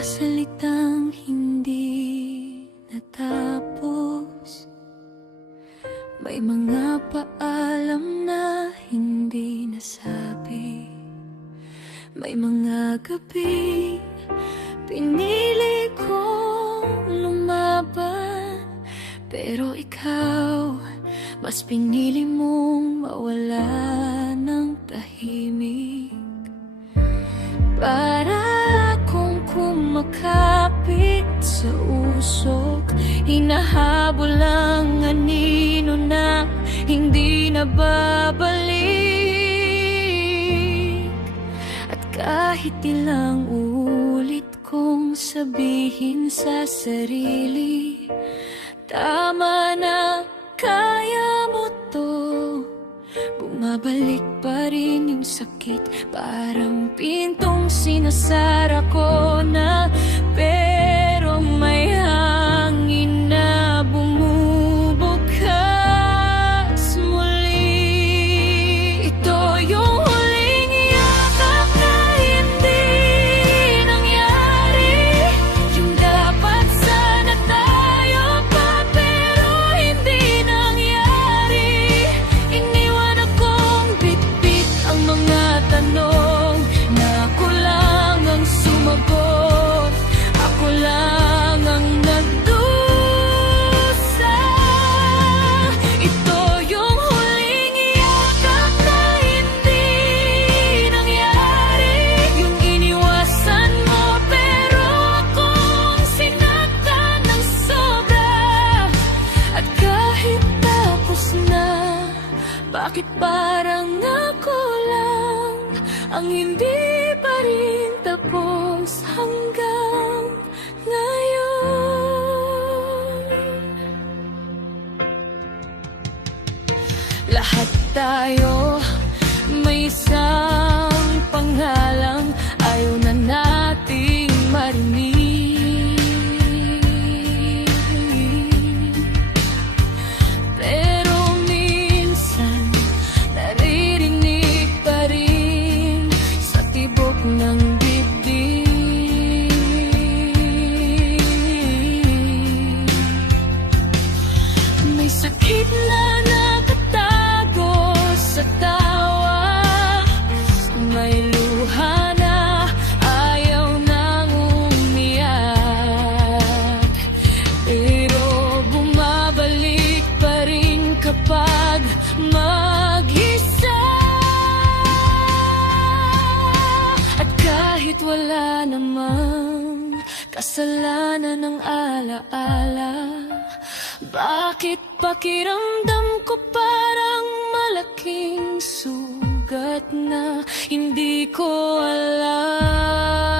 Mga salitang hindi natapos, may mga paalam na hindi nasabi. May mga gabi pinili kong lumaban, pero ikaw mas pinili mong mawala ng tahimik. Para akong kumakapit sa usok, hinahabol ang anino na hindi nababalik. At kahit ilang ulit kong sabihin sa sarili, tama na, kaya mo to, bumabalik pa rin yung sakit. Parang pintong sinasara ko na, pero may hangin na bumubukas muli. Ito yung huling yakap na hindi nangyari, yung dapat sana tayo pa pero hindi nangyari. Iniwan akong bitbit ang mga tanong na ako lang ang sumagot, ako lang ang nagdusa. Ito yung huling yakap na hindi nangyari, yung iniwasan mo pero akong sinaktan ng sobra. At kahit tapos na, bakit parang ako lang ang hindi pa rin tapos hanggang ngayon? Lahat tayo may isang pangalang ayaw na nating marinig, pero minsan naririnig pa rin sa tibok ng dibdib. May sakit na nakatago sa tawa, may luha na ayaw nang umiyak, pero bumabalik pa rin kapag mag-isa. At kahit wala namang kasalanan ng alaala, bakit pakiramdam ko parang malaking sugat na hindi ko alam?